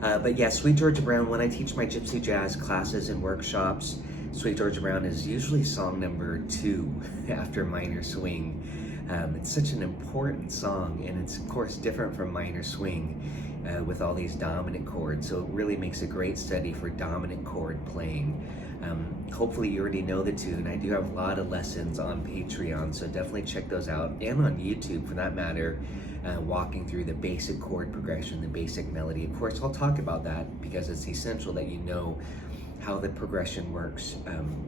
But yeah, Sweet Georgia Brown, when I teach my Gypsy Jazz classes and workshops, Sweet Georgia Brown is usually song number 2 after Minor Swing. It's such an important song, and it's of course different from Minor Swing with all these dominant chords, so it really makes a great study for dominant chord playing. Hopefully you already know the tune. I do have a lot of lessons on Patreon, so definitely check those out, and on YouTube for that matter, walking through the basic chord progression, the basic melody. Of course, I'll talk about that because it's essential that you know how the progression works.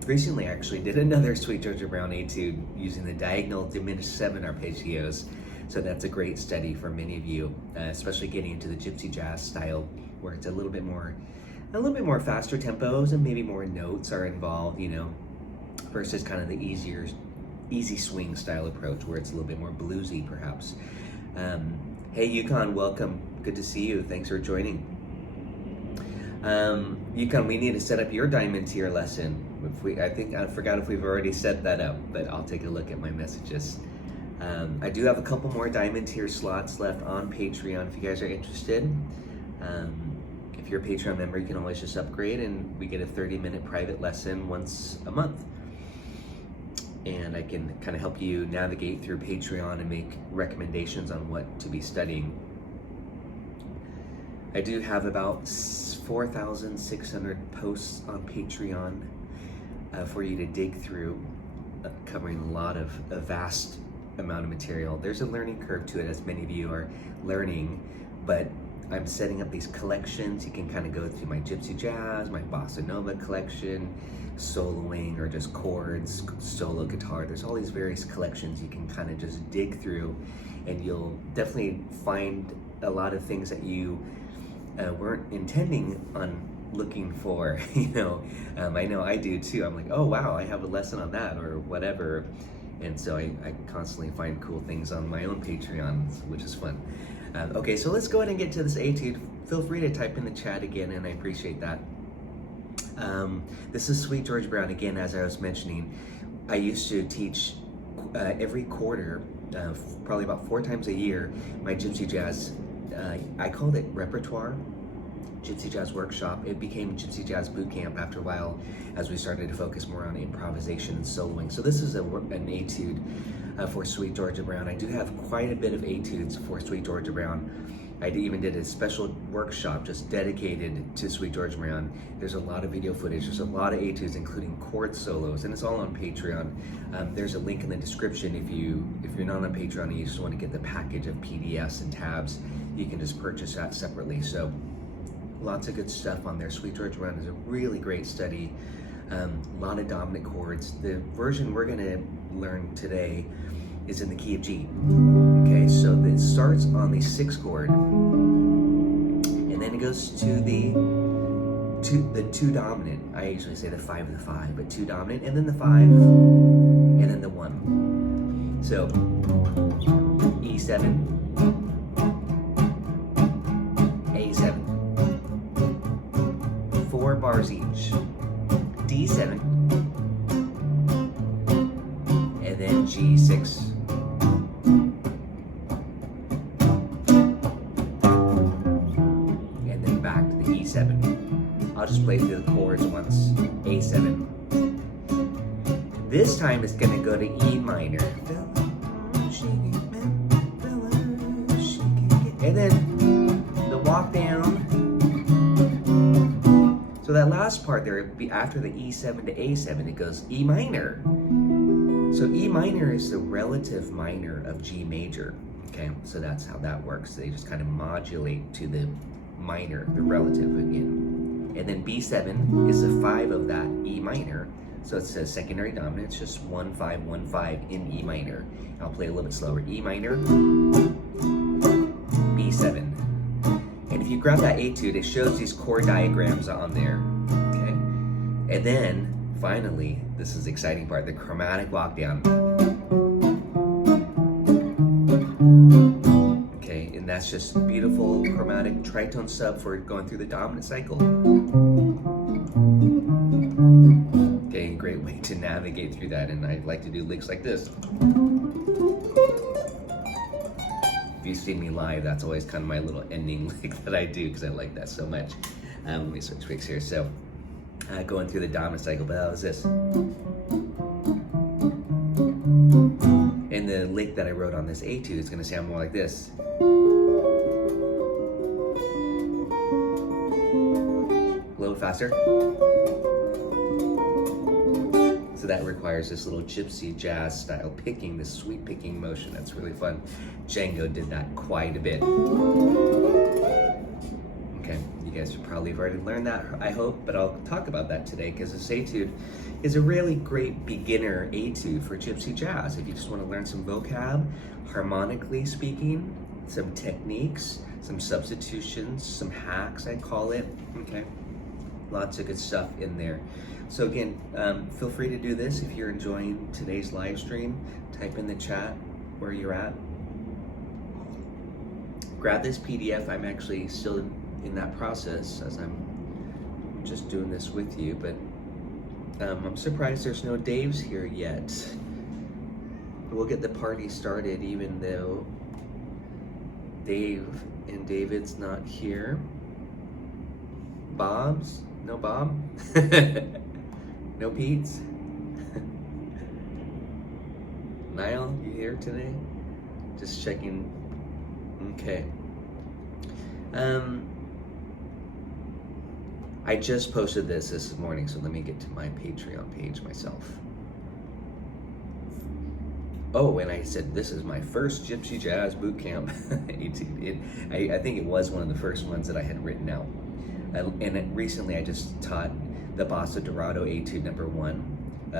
Recently I actually did another Sweet Georgia Brown Etude using the diagonal diminished 7 arpeggios, so that's a great study for many of you, especially getting into the Gypsy Jazz style where it's a little bit more faster tempos and maybe more notes are involved, you know, versus kind of the easy swing style approach where it's a little bit more bluesy perhaps. Hey Yukon, welcome, good to see you, thanks for joining. Yukon, we need to set up your diamond tier lesson. I forgot if we've already set that up, but I'll take a look at my messages. I do have a couple more diamond tier slots left on Patreon if you guys are interested. If you're a Patreon member, you can always just upgrade and we get a 30-minute private lesson once a month. And I can kind of help you navigate through Patreon and make recommendations on what to be studying. I do have about 4,600 posts on Patreon for you to dig through, covering a vast amount of material. There's a learning curve to it, as many of you are learning, but I'm setting up these collections. You can kind of go through my Gypsy Jazz, my Bossa Nova collection, soloing or just chords, solo guitar. There's all these various collections you can kind of just dig through, and you'll definitely find a lot of things that you weren't intending on looking for, you know. I know I do too. I'm like, oh wow, I have a lesson on that or whatever. And so I constantly find cool things on my own Patreon, which is fun. Okay, so let's go ahead and get to this etude. Feel free to type in the chat again, and I appreciate that. This is Sweet Georgia Brown. Again, as I was mentioning, I used to teach every quarter, probably about 4 times a year, my Gypsy Jazz, I called it repertoire, Gypsy Jazz Workshop. It became Gypsy Jazz Boot Camp after a while as we started to focus more on improvisation and soloing. So this is an etude for Sweet Georgia Brown. I do have quite a bit of etudes for Sweet Georgia Brown. I even did a special workshop just dedicated to Sweet Georgia Brown. There's a lot of video footage, there's a lot of etudes, including chord solos, and it's all on Patreon. There's a link in the description if you're not on Patreon and you just want to get the package of PDFs and tabs, you can just purchase that separately. So lots of good stuff on there. Sweet Georgia Brown is a really great study. A lot of dominant chords. The version we're gonna learn today is in the key of G. Okay, so it starts on the 6th chord, and then it goes to the 2 dominant. I usually say the 5 of the 5, but 2 dominant, and then the 5, and then the 1. So E7, A7, 4 bars each, D7, and then G6. And then back to the E7. I'll just play through the chords once. A7. This time it's gonna go to E minor. And then the walk down. So that last part there, after the E7 to A7, it goes E minor. So E minor is the relative minor of G major. Okay, so that's how that works. They just kind of modulate to the minor, the relative again. And then B7 is the 5 of that E minor. So it's a secondary dominant. It's just 1 5 1 5 in E minor. I'll play a little bit slower. E minor, B7. And if you grab that etude, it shows these chord diagrams on there. Okay, and then finally, this is the exciting part, the chromatic walk down. Okay, and that's just beautiful chromatic tritone sub for going through the dominant cycle. Okay, great way to navigate through that, and I like to do licks like this. you've seen me live, that's always kind of my little ending lick that I do because I like that so much. Let me switch picks here. So going through the dominant cycle, but that was this. And the lick that I wrote on this Etude is going to sound more like this. A little faster. So that requires this little gypsy jazz style picking, this sweet picking motion. That's really fun. Django did that quite a bit. Okay, you guys probably have already learned that, I hope, but I'll talk about that today because this Etude is a really great beginner Etude for gypsy jazz. If you just want to learn some vocab, harmonically speaking, some techniques, some substitutions, some hacks, I call it. Okay, lots of good stuff in there. So again, feel free to do this if you're enjoying today's live stream. Type in the chat where you're at. Grab this PDF. I'm actually still in that process as I'm just doing this with you, but I'm surprised there's no Daves here yet. We'll get the party started even though Dave and David's not here. Bob's? No Bob? No Pete's? Niall, you here today? Just checking. Okay. I just posted this morning, so let me get to my Patreon page myself. Oh, and I said this is my first Gypsy Jazz Bootcamp. I think it was one of the first ones that I had written out. And recently I just taught the Bossa Dorado Etude number 1.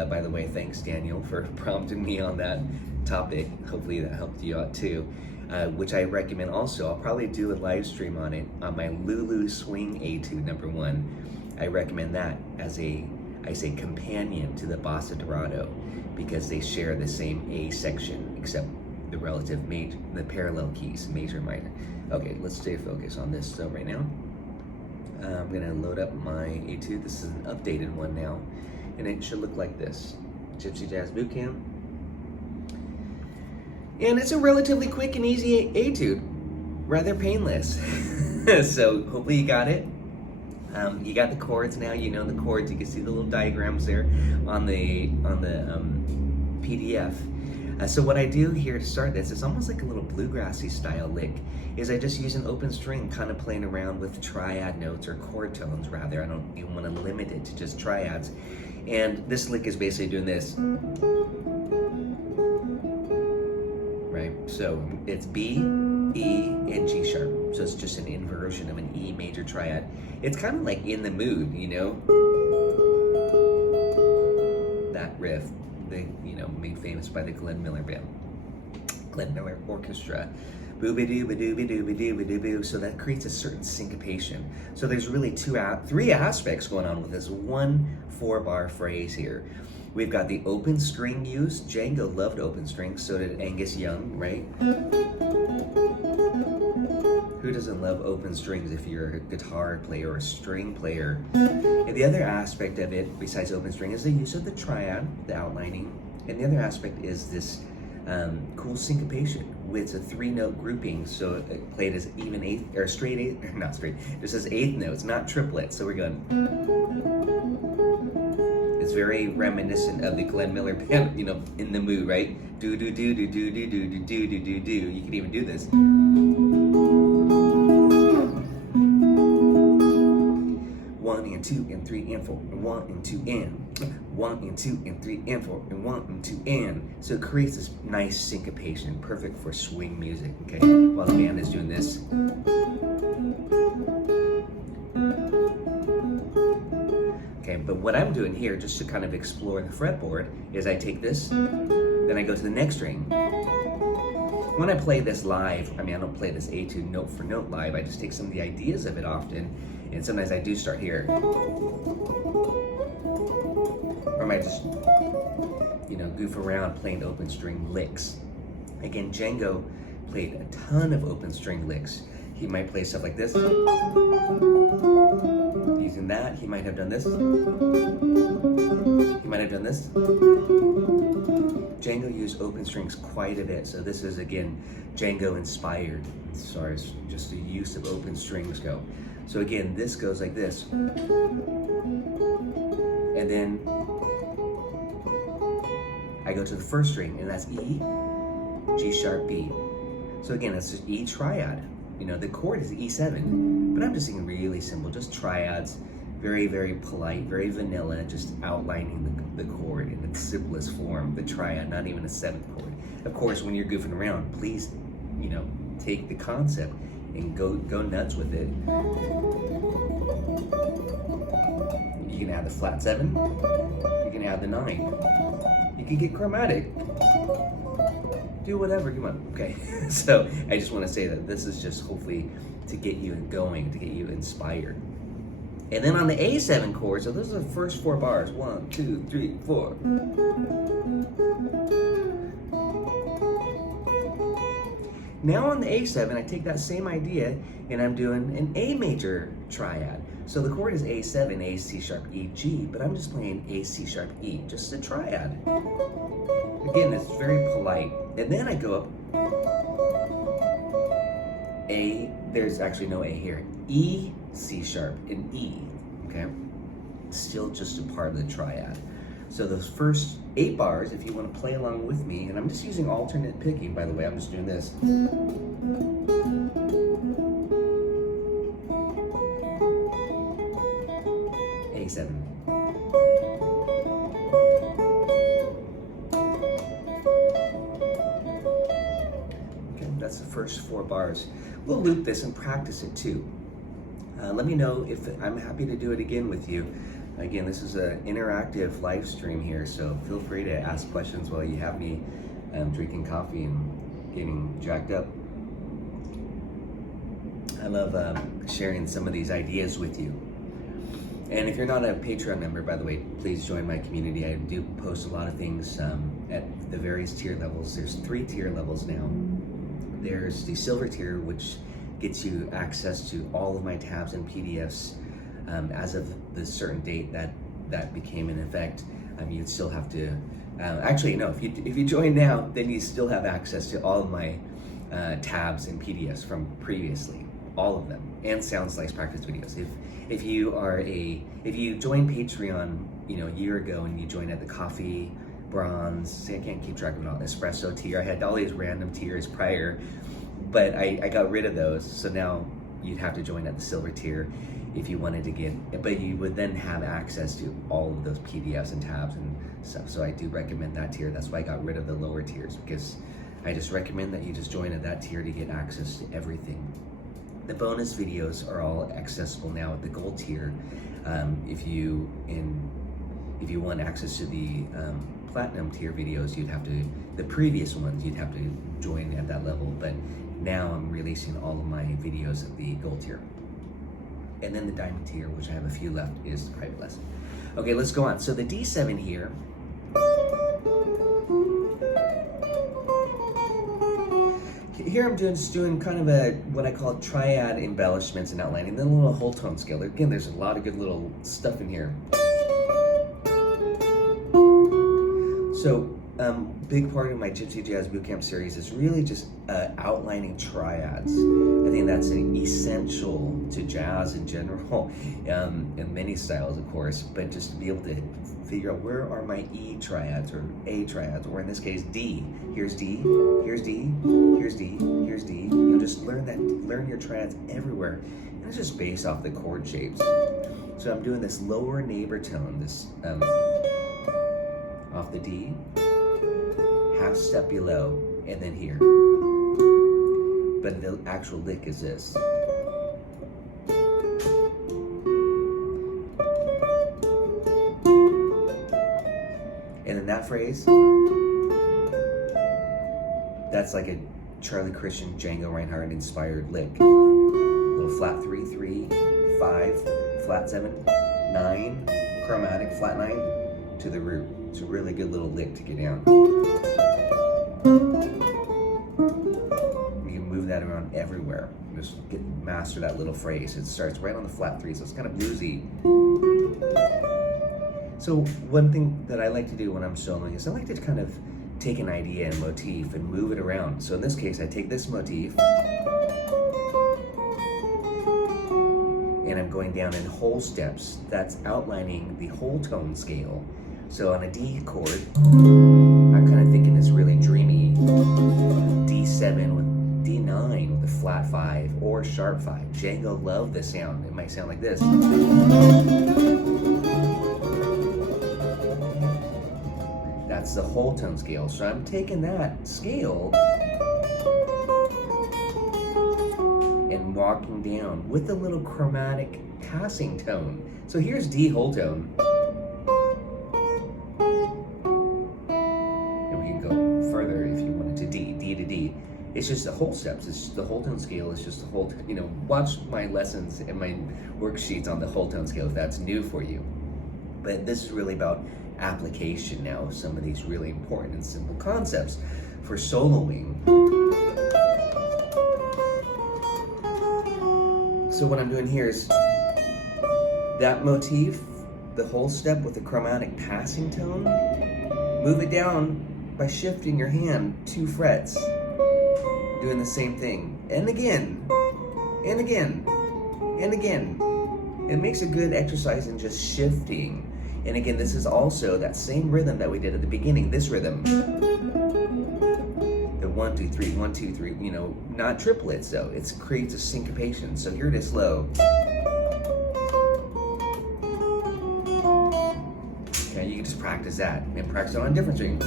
By the way, thanks Daniel for prompting me on that topic. Hopefully that helped you out too. Which I recommend also. I'll probably do a live stream on it on my Lulu Swing Etude number 1. I recommend that as a companion to the Bossa Dorado because they share the same A section except the the parallel keys, major and minor. Okay, let's stay focused on this though right now. I'm gonna load up my Etude. This is an updated one now, and it should look like this. Gypsy Jazz Bootcamp. And it's a relatively quick and easy Etude, rather painless. So hopefully you got it. You got the chords now. You know the chords. You can see the little diagrams there on the PDF. So what I do here to start this is almost like a little bluegrassy style lick. Is I just use an open string, kind of playing around with triad notes or chord tones rather. I don't even want to limit it to just triads. And this lick is basically doing this. Right? So it's B, E, and G sharp. So it's just an inversion of an E major triad. It's kind of like In the Mood, you know? That riff, made famous by the Glenn Miller Band. Glenn Miller Orchestra. Boo-ba-doo-ba-doo-ba-doo-ba-doo-ba-doo-ba-doo. So that creates a certain syncopation. So there's really three aspects going on with this one 4-bar phrase here. We've got the open string use. Django loved open strings, so did Angus Young, right? Who doesn't love open strings if you're a guitar player or a string player? And the other aspect of it, besides open string, is the use of the triad, the outlining. And the other aspect is this cool syncopation with a 3-note grouping, so it played as even eighth, or straight eighth, not straight, this is eighth notes, not triplets, so we're going. It's very reminiscent of the Glenn Miller Band, In the Mood, right? Do do do do do do do do do do do do. You can even do this. 1 and 2 and 3 and 4 and 1 and 2 and 1 and 2 and 3 and 4 and 1 and 2 and. So it creates this nice syncopation, perfect for swing music, okay? While the band is doing this. Okay, but what I'm doing here, just to kind of explore the fretboard, is I take this, then I go to the next string. When I play this live, I don't play this Etude note for note live, I just take some of the ideas of it often, and sometimes I do start here. Or I might just, goof around playing open string licks. Again, Django played a ton of open string licks. He might play stuff like this. Using that, he might have done this. He might have done this. Django used open strings quite a bit, so this is again Django inspired as far as just the use of open strings go. So again, this goes like this, and then I go to the first string, and that's E, G sharp, B. So again, it's just E triad. You know, the chord is E7, but I'm just singing really simple, just triads, very, very polite, very vanilla, just outlining the chord in its simplest form, the triad, not even a seventh chord. Of course, when you're goofing around, please, you know, take the concept and go nuts with it. You can add the flat 7, you can add the 9, you can get chromatic, do whatever you want. Okay, so I just want to say that this is just hopefully to get you going, to get you inspired. And then on the A7 chord, so those are the first 4 bars. 1, 2, 3, 4. Now on the A7, I take that same idea and I'm doing an A major triad. So the chord is A7, A, C sharp, E, G, but I'm just playing A, C sharp, E, just a triad. Again, it's very polite. And then I go up A, there's actually no A here, E, C sharp, and E, okay? Still just a part of the triad. So those first 8 bars, if you want to play along with me, and I'm just using alternate picking, by the way, I'm just doing this. A7. Okay, that's the first 4 bars. We'll loop this and practice it too. Let me know if I'm happy to do it again with you. Again, this is an interactive live stream here, so feel free to ask questions while you have me drinking coffee and getting jacked up. I love sharing some of these ideas with you. And if you're not a Patreon member, by the way, please join my community. I do post a lot of things at the various tier levels. There's 3 tier levels now. There's the silver tier, which gets you access to all of my tabs and PDFs as of the certain date that became in effect. You'd still have to, actually no, if you join now, then you still have access to all of my tabs and PDFs from previously, all of them, and sound slice practice videos. If you joined Patreon, you know, a year ago, and you joined at the coffee, bronze, see, I can't keep track of it all, espresso tier, I had all these random tiers prior, but I got rid of those, so now you'd have to join at the silver tier if you wanted to get, but you would then have access to all of those PDFs and tabs and stuff. So I do recommend that tier. That's why I got rid of the lower tiers, because I just recommend that you just join at that tier to get access to everything. The bonus videos are all accessible now at the gold tier. If you want access to the platinum tier videos, you'd have to, the previous ones, you'd have to join at that level. But now I'm releasing all of my videos at the gold tier. And then the diamond tier, which I have a few left, is the private lesson. Okay, let's go on. So the D7 here, I'm just doing kind of what I call triad embellishments and outlining, then a little whole tone scale. Again, there's a lot of good little stuff in here. So, big part of my Gypsy Jazz Bootcamp series is really just outlining triads. I think that's an essential to jazz in general, in many styles, of course, but just to be able to figure out where are my E triads or A triads, or in this case, D. Here's D, here's D, here's D, here's D. You'll just learn your triads everywhere. And it's just based off the chord shapes. So I'm doing this lower neighbor tone, this off the D, half step below, and then here. But the actual lick is this. And in that phrase, that's like a Charlie Christian, Django Reinhardt inspired lick. Little flat 3, 3, 5, flat 7, 9, chromatic, flat 9 to the root. It's a really good little lick to get down. You can move that around everywhere. Just master that little phrase. It starts right on the flat 3, so it's kind of bluesy. So one thing that I like to do when I'm soloing is I like to kind of take an idea and motif and move it around. So in this case, I take this motif and I'm going down in whole steps. That's outlining the whole tone scale. So on a D chord, I'm kind of thinking it's really dreamy. D7 with D9 with a flat 5 or sharp 5. Django loved the sound. It might sound like this. That's the whole tone scale. So I'm taking that scale and walking down with a little chromatic passing tone. So here's D whole tone. Further if you wanted to D to D. It's just the whole steps. It's the whole tone scale. It's just the whole, watch my lessons and my worksheets on the whole tone scale if that's new for you. But this is really about application now of some of these really important and simple concepts for soloing. So what I'm doing here is that motif, the whole step with the chromatic passing tone, move it down by shifting your hand 2 frets, doing the same thing, and again, and again, and again. It makes a good exercise in just shifting. And again, this is also that same rhythm that we did at the beginning, this rhythm. The 1, 2, 3, 1, 2, 3, not triplets though. It creates a syncopation. So here it is slow. Okay, you can just practice that and practice it on a different string.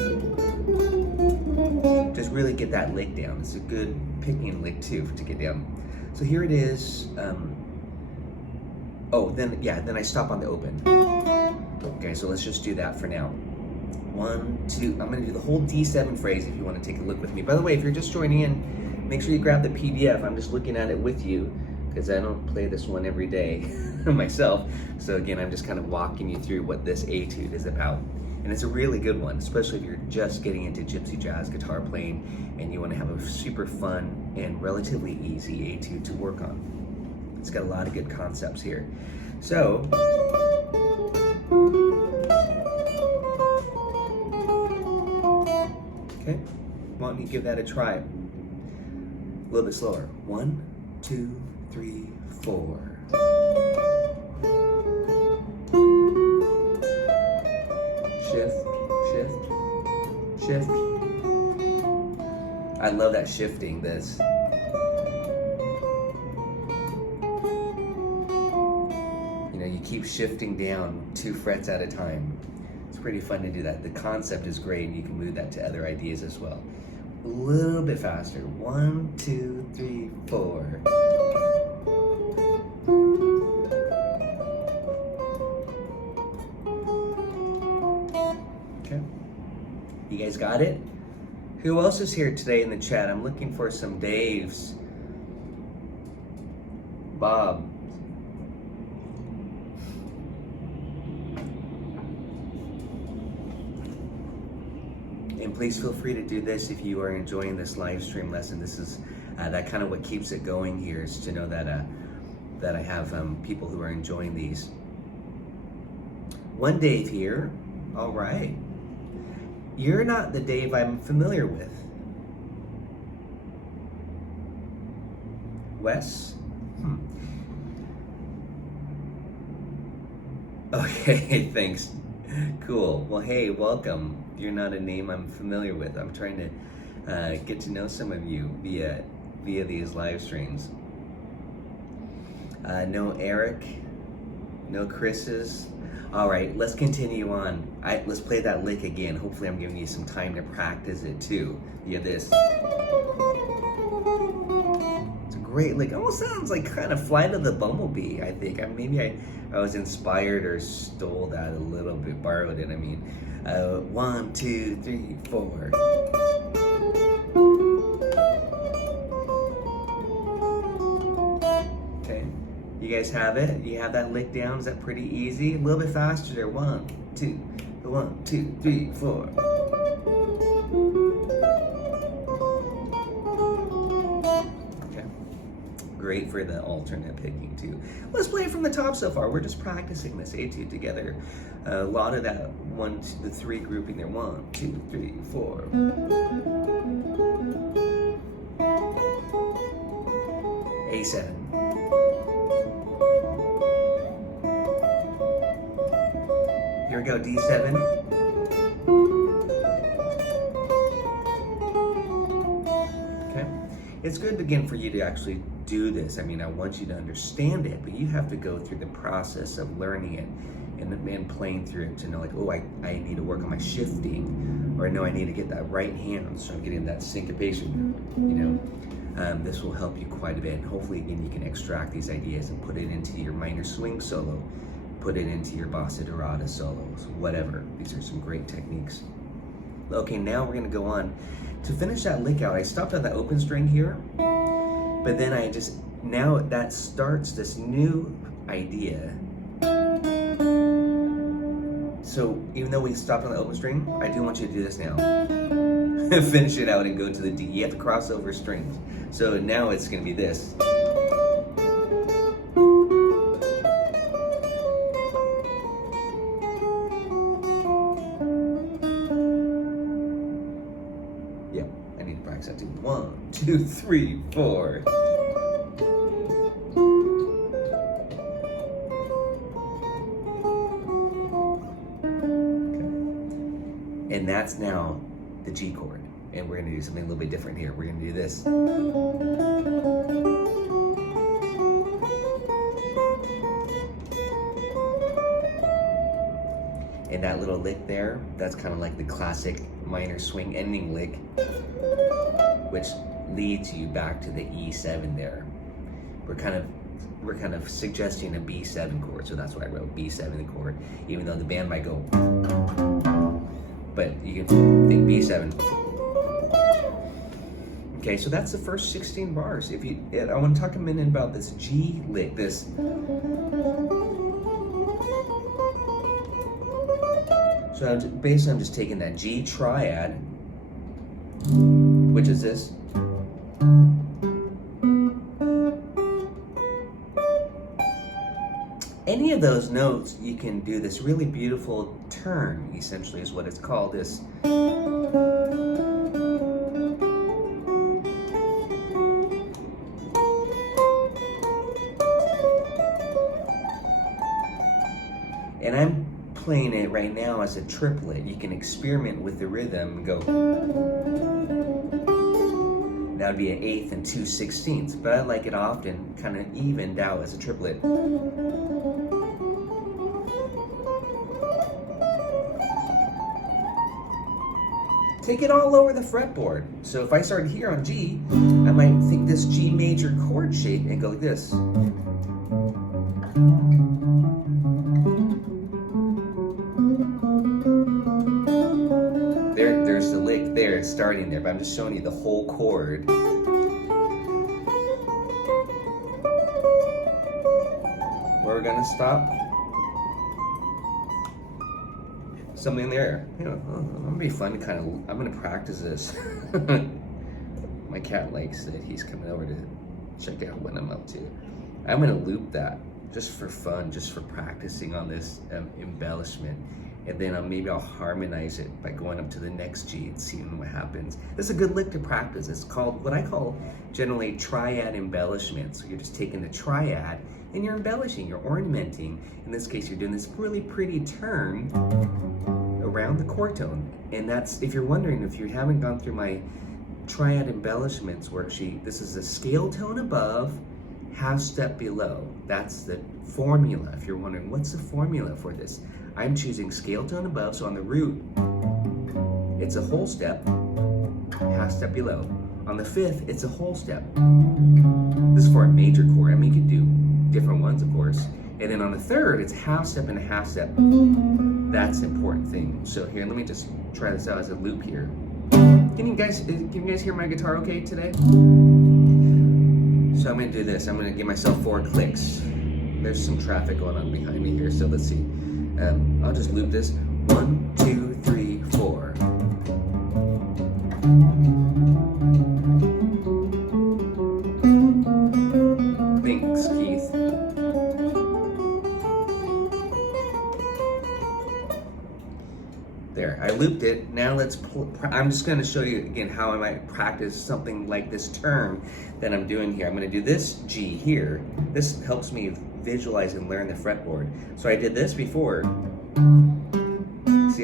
Just really get that lick down. It's a good picking lick too to get down. So here it is. Then I stop on the open. Okay, so let's just do that for now. 1, 2, I'm gonna do the whole D7 phrase if you wanna take a look with me. By the way, if you're just joining in, make sure you grab the PDF. I'm just looking at it with you because I don't play this one every day myself. So again, I'm just kind of walking you through what this etude is about. And it's a really good one, especially if you're just getting into gypsy jazz guitar playing and you wanna have a super fun and relatively easy etude to work on. It's got a lot of good concepts here. So, okay, why don't you give that a try? A little bit slower. 1, 2, 3, 4. Shift, shift, shift. I love that shifting, this. You keep shifting down 2 frets at a time. It's pretty fun to do that. The concept is great and you can move that to other ideas as well. A little bit faster. 1, 2, 3, 4. Okay. You guys got it? Who else is here today in the chat? I'm looking for some Daves. Bob. And please feel free to do this if you are enjoying this live stream lesson. This is that kind of what keeps it going here, is to know that that I have people who are enjoying these. One Dave here. All right. You're not the Dave I'm familiar with. Wes? Okay, thanks. Cool. Well, hey, welcome. You're not a name I'm familiar with. I'm trying to get to know some of you via these live streams. No Eric, no Chris's. All right, let's continue on. Let's play that lick again. Hopefully I'm giving you some time to practice it too. You have this. It's a great lick. Almost sounds like kind of Flight of the Bumblebee, I think. Maybe I was inspired or stole that a little bit, borrowed it, I mean. 1, 2, 3, 4. Okay, you guys have it? You have that lick down? Is that pretty easy? A little bit faster there. 1, 2, 1, 2, 3, 4. Okay, great for the alternate picking too. Let's play it from the top so far. We're just practicing this etude together. A lot of that 1 to 3 grouping there. 1, 2, 3, 4. A7. Here we go, D7. Okay. It's good again for you to actually do this. I mean, I want you to understand it, but you have to go through the process of learning it and playing through it to know, like, oh, I need to work on my shifting, or no, I need to get that right hand, so I'm getting that syncopation, you know. This will help you quite a bit. And hopefully, again, you can extract these ideas and put it into your minor swing solo, put it into your bossa dorada solos, whatever. These are some great techniques. Okay, now we're gonna go on. To finish that lick out, I stopped on the open string here, but then now that starts this new idea. So even though we stopped on the open string, I do want you to do this now. Finish it out and go to the D. You have to cross over strings. So now it's gonna be this. Yeah, I need to practice that too. 1, 2, 3, 4. And that's now the G chord. And we're gonna do something a little bit different here. We're gonna do this. And that little lick there, that's kind of like the classic minor swing ending lick, which leads you back to the E7 there. We're kind of suggesting a B7 chord, so that's why I wrote B7 chord, even though the band might go, but you can think B7. Okay, so that's the first 16 bars. I want to talk a minute about this G lick, this. So basically I'm just taking that G triad, which is this. Any of those notes, you can do this really beautiful turn, essentially is what it's called, this. And I'm playing it right now as a triplet. You can experiment with the rhythm and go. That would be an 1/8 and 2/16, but I like it often kind of evened out as a triplet. Take it all over the fretboard. So if I started here on G, I might think this G major chord shape and go like this. There's the lick there, it's starting there, but I'm just showing you the whole chord. Where we're gonna stop. Something there. You know, it's gonna be fun to I'm gonna practice this. My cat likes it. He's coming over to check out what I'm up to. I'm gonna loop that just for fun, just for practicing on this embellishment. And then maybe I'll harmonize it by going up to the next G and seeing what happens. This is a good lick to practice. It's called what I call generally triad embellishment. So you're just taking the triad and you're embellishing, you're ornamenting. In this case, you're doing this really pretty turn around the chord tone. And that's, if you're wondering, if you haven't gone through my triad embellishments worksheet, this is a scale tone above, half step below. That's the formula. If you're wondering, what's the formula for this? I'm choosing scale tone above, so on the root, it's a whole step, half step below. On the 5th, it's a whole step. This is for a major chord. I mean, you could do different ones, of course. And then on the 3rd, it's half step and a half step. That's the important thing. So here, let me just try this out as a loop here. Can you guys hear my guitar okay today? So I'm gonna do this. I'm gonna give myself 4 clicks. There's some traffic going on behind me here, so let's see. I'll just loop this. 1, 2, 3, 4. There, I looped it. Now I'm just gonna show you again how I might practice something like this turn that I'm doing here. I'm gonna do this G here. This helps me visualize and learn the fretboard. So I did this before. See,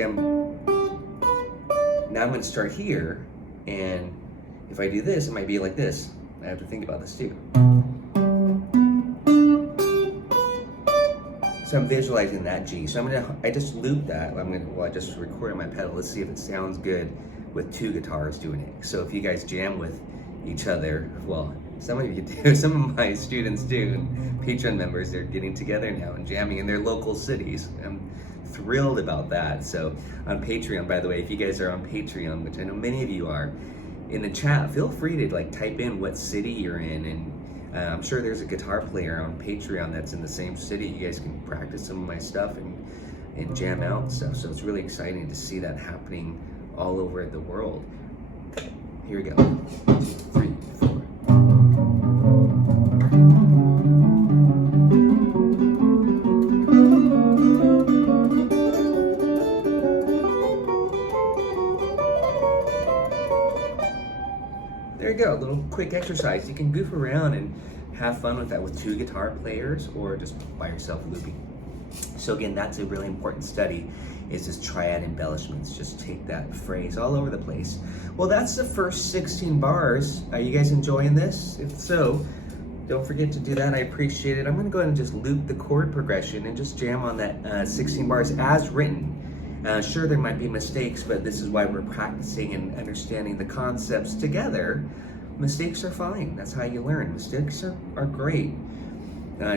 now I'm gonna start here, and if I do this, it might be like this. I have to think about this too. So I'm visualizing that G. So I just loop that. I just recorded my pedal. Let's see if it sounds good with two guitars doing it. So if you guys jam with each other, well, some of you do, some of my students do, and Patreon members, they're getting together now and jamming in their local cities. I'm thrilled about that. So on Patreon, by the way, if you guys are on Patreon, which I know many of you are, in the chat, feel free to like type in what city you're in, and I'm sure there's a guitar player on Patreon that's in the same city. You guys can practice some of my stuff and jam out and stuff. So it's really exciting to see that happening all over the world. Here we go. 3, 4. There you go, a little quick exercise. You can goof around and have fun with that with two guitar players or just by yourself looping. So again, that's a really important study, is this triad embellishments. Just take that phrase all over the place. Well, that's the first 16 bars. Are you guys enjoying this? If so, don't forget to do that. I appreciate it. I'm gonna go ahead and just loop the chord progression and just jam on that 16 bars as written. Sure, there might be mistakes, but this is why we're practicing and understanding the concepts together. Mistakes are fine. That's how you learn. Mistakes are great.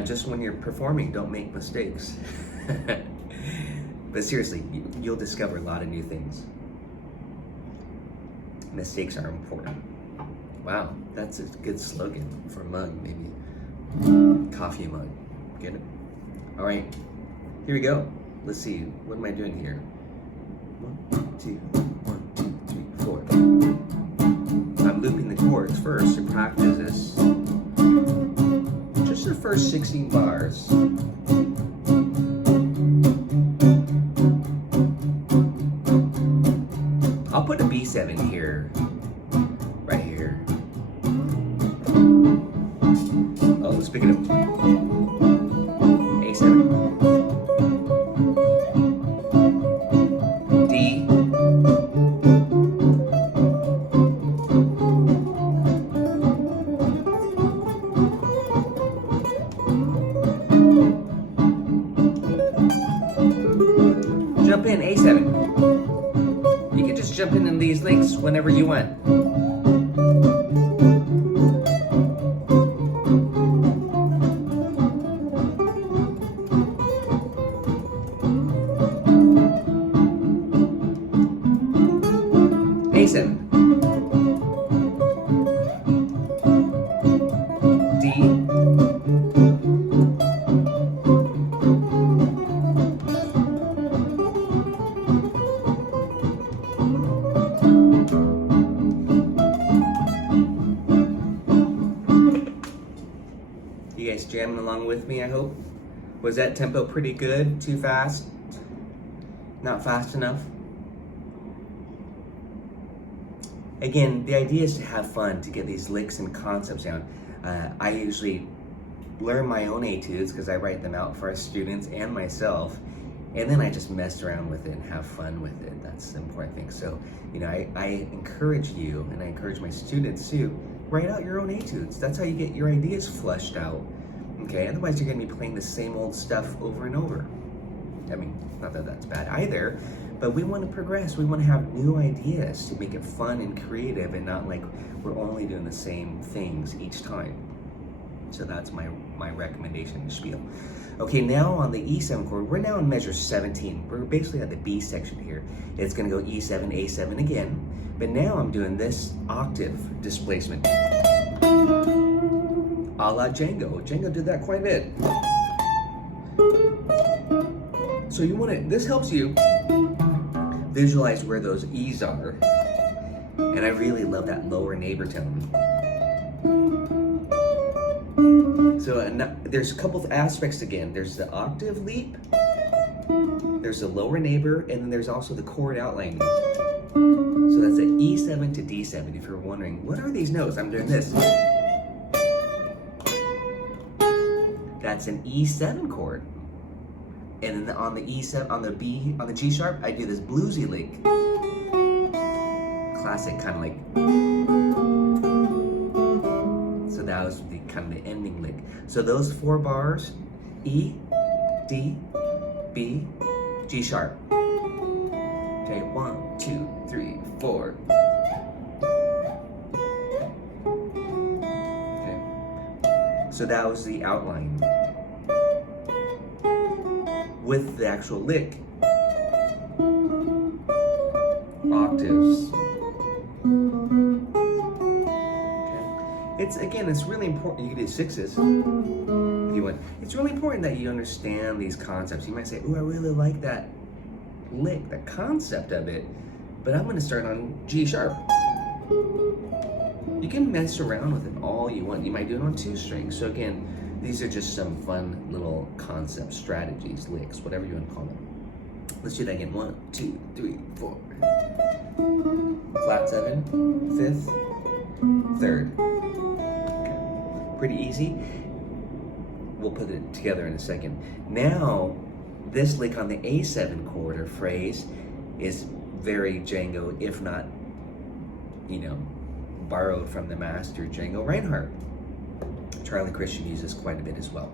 Just when you're performing, don't make mistakes. But seriously, you'll discover a lot of new things. Mistakes are important. Wow, that's a good slogan for a mug, maybe. Coffee mug. Get it? All right, here we go. Let's see, what am I doing here? 1, 2, 1, 2, 3, 4. I'm looping the chords first to practice this. Just the first 16 bars. I'll put a B7 here, right here. Oh, let's pick it up. A7. Jump in, A7. You can just jump in these links whenever you want. A7. D. You guys jamming along with me, I hope? Was that tempo pretty good? Too fast? Not fast enough? Again, the idea is to have fun, to get these licks and concepts down. I usually learn my own etudes because I write them out for our students and myself, and then I just mess around with it and have fun with it. That's the important thing. So, you know, I encourage you, and I encourage my students to write out your own etudes. That's how you get your ideas flushed out. Okay, otherwise you're gonna be playing the same old stuff over and over. I mean, not that that's bad either, but we want to progress. We want to have new ideas to make it fun and creative, and not like we're only doing the same things each time. So that's my recommendation and spiel. Okay, now on the E7 chord, we're now in measure 17. We're basically at the B section here. It's gonna go E7, A7 again, but now I'm doing this octave displacement. A la Django. Django did that quite a bit. So you want to, this helps you visualize where those E's are. And I really love that lower neighbor tone. So there's a couple of aspects again. There's the octave leap, There's a lower neighbor, and then there's also the chord outlining. So that's an E7 to D7. If you're wondering, what are these notes? I'm doing this. That's an E7 chord. And then on the E7, on the G sharp, I do this bluesy lick. Classic, kind of like. So that was the kind of the ending lick. So those 4 bars, E, D, B, G sharp. Okay, 1, 2, 3, 4. Okay. So that was the outline. With the actual lick. Octaves. Okay. It's really important. You can do 6s if you want. It's really important that you understand these concepts. You might say, "Oh, I really like that lick, the concept of it, but I'm going to start on G sharp." You can mess around with it all you want. You might do it on 2 strings. So again, these are just some fun little concepts, strategies, licks, whatever you want to call them. Let's do that again. 1, 2, 3, 4. Flat 7, 5th, 3rd. Okay. Pretty easy. We'll put it together in a second. Now, this lick on the A7 chord or phrase is very Django, if not, borrowed from the master Django Reinhardt. Charlie Christian uses quite a bit as well.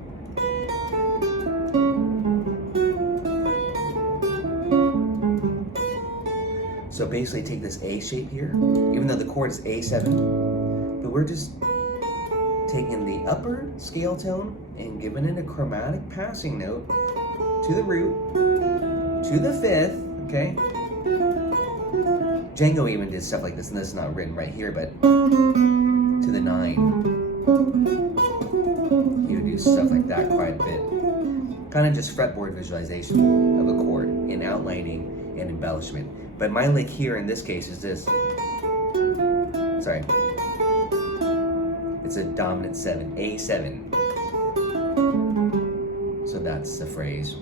So basically take this A shape here, even though the chord is A7, but we're just taking the upper scale tone and giving it a chromatic passing note to the root, to the 5th, okay? Django even did stuff like this, and this is not written right here, but to the 9. He would do stuff like that quite a bit. Kind of just fretboard visualization of a chord in outlining and embellishment. But my lick here in this case is this. Sorry. It's a dominant 7, A7. So that's the phrase.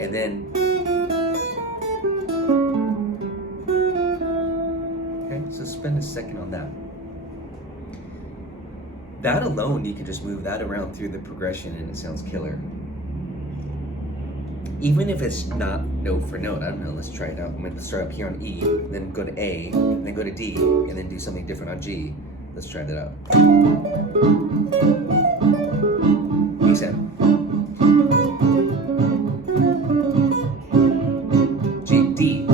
And then, okay, so spend a second on that. That alone, you can just move that around through the progression and it sounds killer. Even if it's not note for note, I don't know, let's try it out. I'm going to start up here on E, then go to A, then go to D, and then do something different on G. Let's try that out. E7. G, D.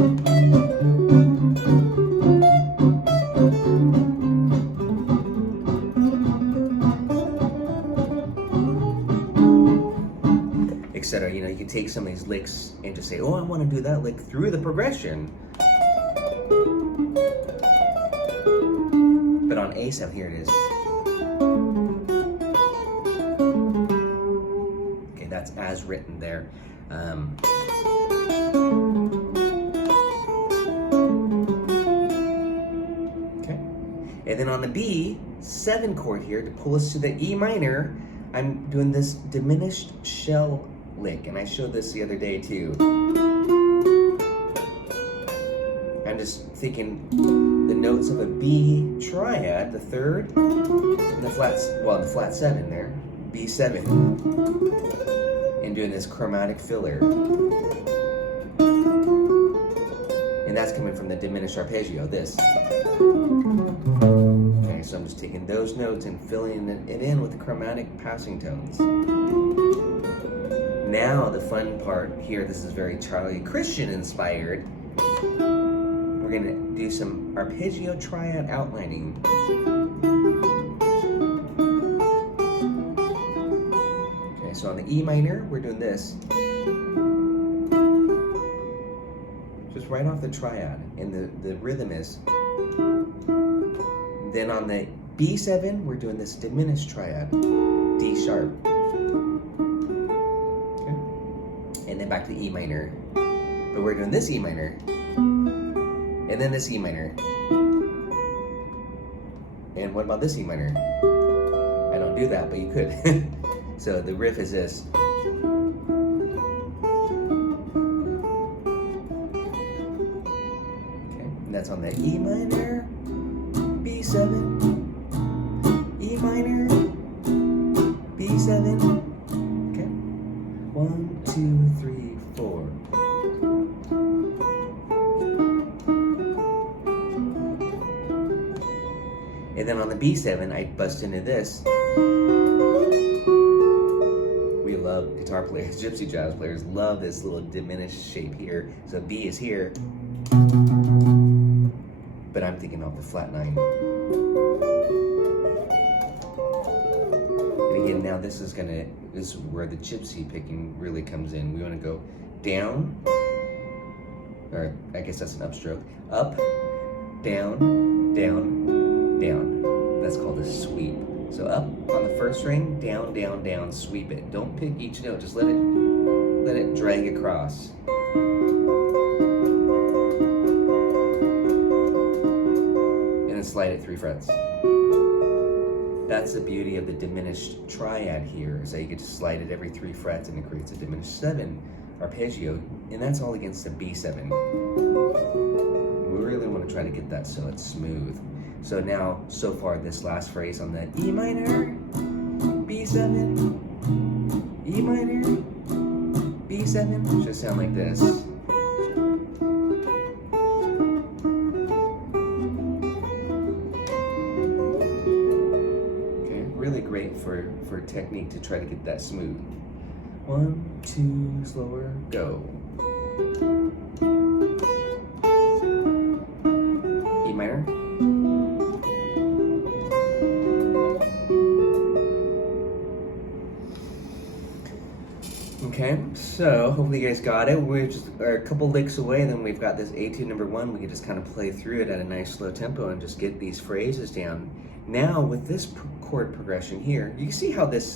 Etc. You can take some of these licks and just say, oh, I want to do that lick through the progression. But on A7, here it is. Okay, that's as written there. Okay. And then on the B7 chord here, to pull us to the E minor, I'm doing this diminished shell lick, and I showed this the other day too. I'm just thinking the notes of a B triad, the 3rd, and the flat 7 there, B7, and doing this chromatic filler. And that's coming from the diminished arpeggio, this. Okay, so I'm just taking those notes and filling it in with the chromatic passing tones. Now the fun part here, this is very Charlie Christian inspired. We're gonna do some arpeggio triad outlining. Okay, so on the E minor, we're doing this. Just right off the triad, and the rhythm is. Then on the B7, we're doing this diminished triad, D sharp. And then back to the E minor. But we're doing this E minor. And then this E minor. And what about this E minor? I don't do that, but you could. So the riff is this. that's on the E minor, B7, E minor, B7. Okay. 1, 2, 3, 4. And then on the B7, I bust into this. We love guitar players, gypsy jazz players love this little diminished shape here. So B is here, but I'm thinking of the flat 9. And again, now this is where the gypsy picking really comes in. We want to go down, or I guess that's an upstroke. Up, down, down, down. That's called a sweep. So up on the first string, down, down, down, sweep it. Don't pick each note, just let it drag across. And then slide it 3 frets. That's the beauty of the diminished triad here, is that you get to slide it every 3 frets and it creates a diminished 7 arpeggio, and that's all against the B7. We really want to try to get that so it's smooth. So now, so far, this last phrase on the E minor, B7, E minor, B7 should sound like this. Okay, really great for technique to try to get that smooth. 1, 2, slower, go. E minor. Okay, so hopefully you guys got it. We're just a couple licks away, and then we've got this Etude number 1. We can just kind of play through it at a nice slow tempo and just get these phrases down. Now with this chord progression here, you can see how the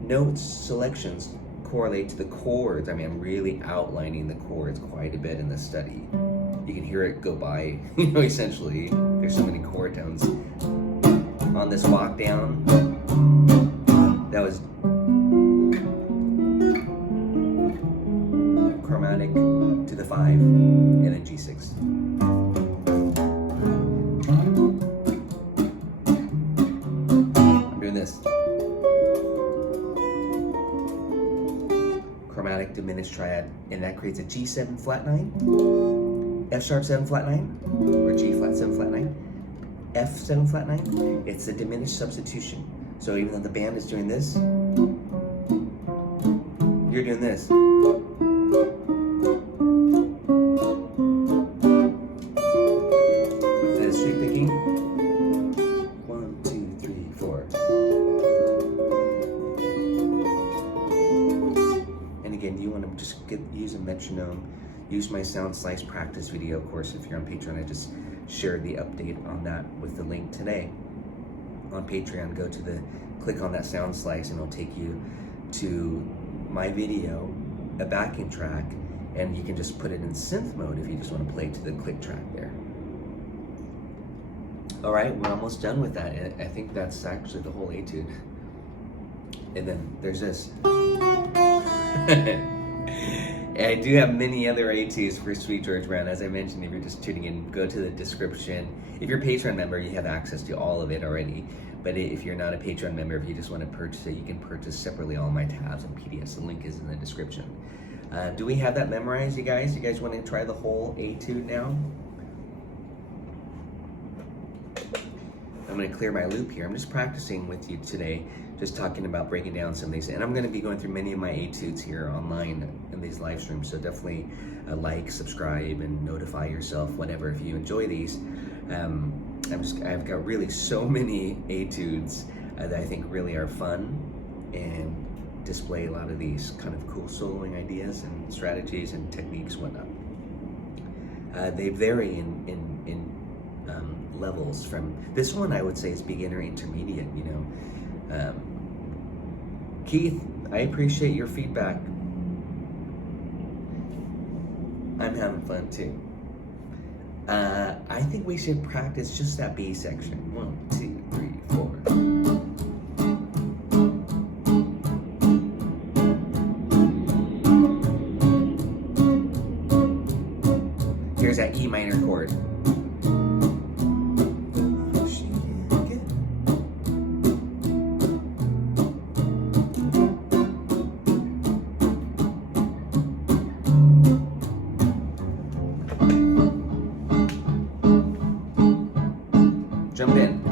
notes selections correlate to the chords. I mean, I'm really outlining the chords quite a bit in this study. You can hear it go by, essentially. There's so many chord tones. On this walk down, that was chromatic to the 5, and then G6. I'm doing this. Chromatic diminished triad, and that creates a G7 flat 9, F sharp 7 flat 9, or G flat 7 flat 9, F 7 flat 9. It's a diminished substitution. So even though the band is doing this, you're doing this. With the sweep picking, 1, 2, 3, 4. And again, you want to just use a metronome. Use my sound slice practice video, of course. If you're on Patreon, I just shared the update on that with the link today. On Patreon, click on that sound slice, and it'll take you to my video, a backing track, and you can just put it in synth mode if you just want to play to the click track there. All right, we're almost done with that. I think that's actually the whole Etude. And then there's this. I do have many other Etudes for Sweet George Brown. As I mentioned, if you're just tuning in, go to the description. If you're a Patreon member, you have access to all of it already. But if you're not a Patreon member, if you just want to purchase it, you can purchase separately all my tabs and PDFs. The link is in the description. Do we have that memorized, you guys? You guys want to try the whole Etude now? I'm going to clear my loop here. I'm just practicing with you today, just talking about breaking down some of these. And I'm going to be going through many of my Etudes here online in these live streams. So definitely like, subscribe, and notify yourself, whatever, if you enjoy these. I've got really so many Etudes that I think really are fun and display a lot of these kind of cool soloing ideas and strategies and techniques, whatnot. They vary in levels. From this one, I would say is beginner intermediate. Keith, I appreciate your feedback. I'm having fun too. I think we should practice just that B section. 1, 2, 3, 4. there's that E minor chord. Jump in.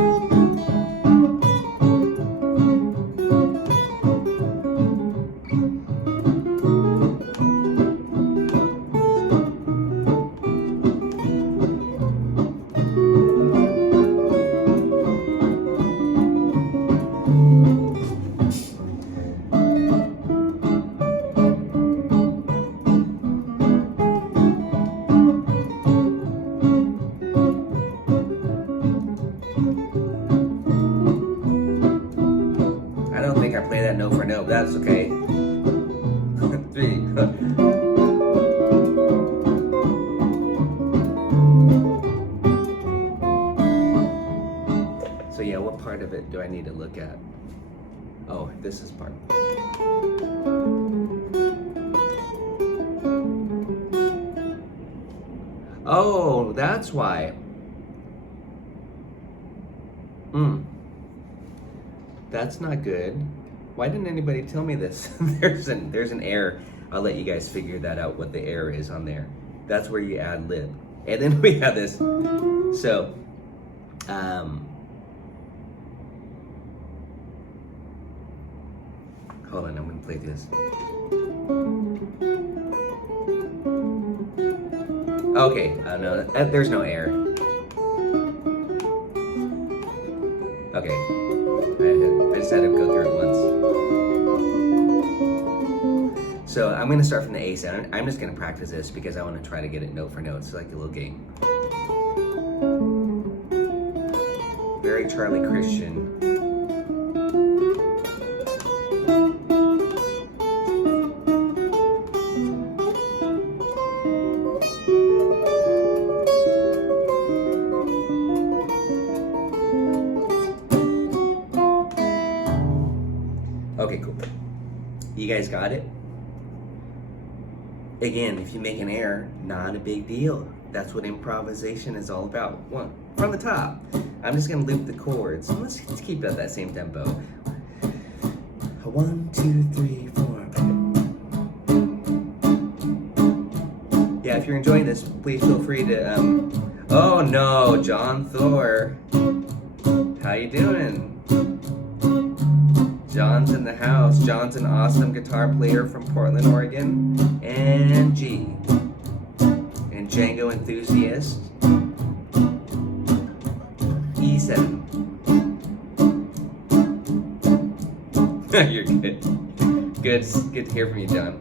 I don't think I play that note for note, but that's okay. 3. So yeah, what part of it do I need to look at? Oh, this is part. Oh, that's why. That's not good. Why didn't anybody tell me this? there's an error. I'll let you guys figure that out, what the error is on there. That's where you add lib. And then we have this. So, hold on, I'm gonna play this. Okay, no, there's no error. Okay, I just had to go through it once. So I'm gonna start from the A sound. I'm just gonna practice this because I want to try to get it note for note. It's like a little game. Very Charlie Christian. Okay, cool. You guys got it? Again, if you make an error, not a big deal. That's what improvisation is all about. One, from the top. I'm just gonna loop the chords. Let's keep it at that same tempo. 1, 2, 3, 4. Yeah, if you're enjoying this, please feel free to, oh no, John Thor. How you doing? John's in the house. John's an awesome guitar player from Portland, Oregon. And G. And Django enthusiast. E7. You're good. Good to hear from you, John.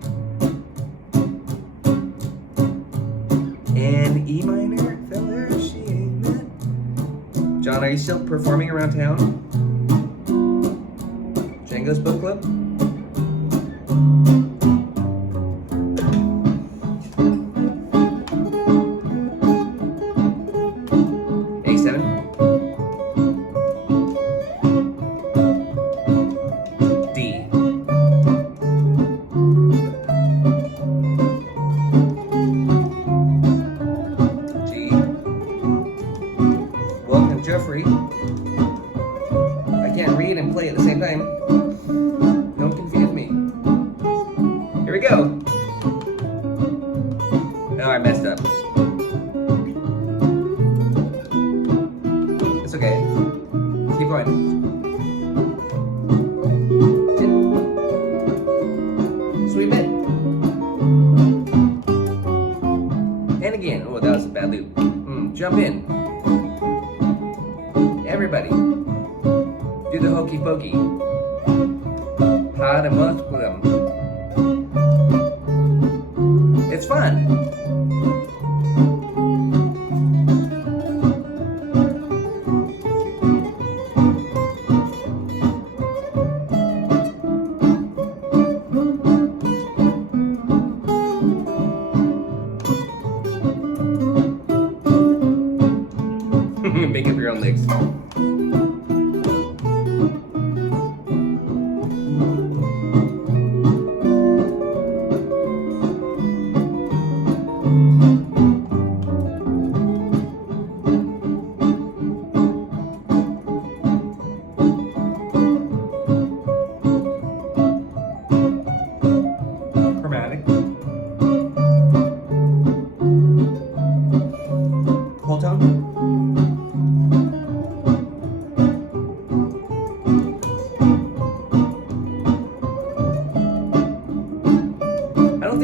And E minor, fellowship. John, are you still performing around town? Django's Book Club? A7. D. G. Welcome, Jeffrey. I can't read and play at the same time. Don't confuse me. Here we go. Oh, I messed up. It's okay. Keep going. Sweet bit. And again. Oh, that was a bad loop. Jump in. Everybody. Do the hokey pokey. Padamusculum. It's fun. Make up your own licks.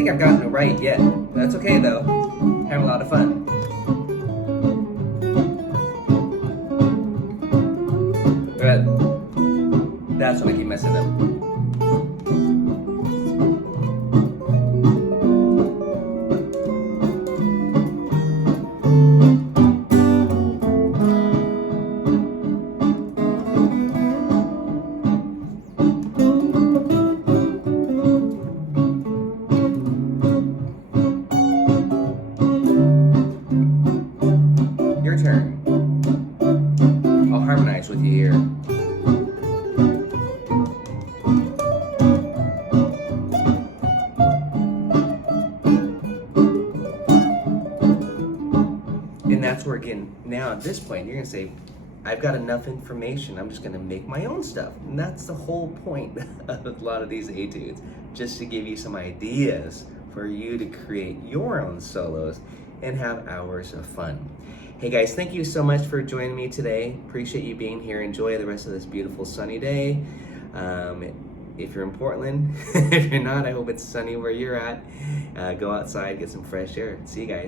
think I've gotten it right yet. That's okay though. Having a lot of fun. But that's when I keep messing up. Your turn. I'll harmonize with you here. And that's where, again, now at this point, you're gonna say, I've got enough information, I'm just gonna make my own stuff. And that's the whole point of a lot of these etudes, just to give you some ideas for you to create your own solos and have hours of fun. Hey guys, thank you so much for joining me today. Appreciate you being here. Enjoy the rest of this beautiful sunny day. If you're in Portland, if you're not, I hope it's sunny where you're at. Go outside, get some fresh air. See you guys.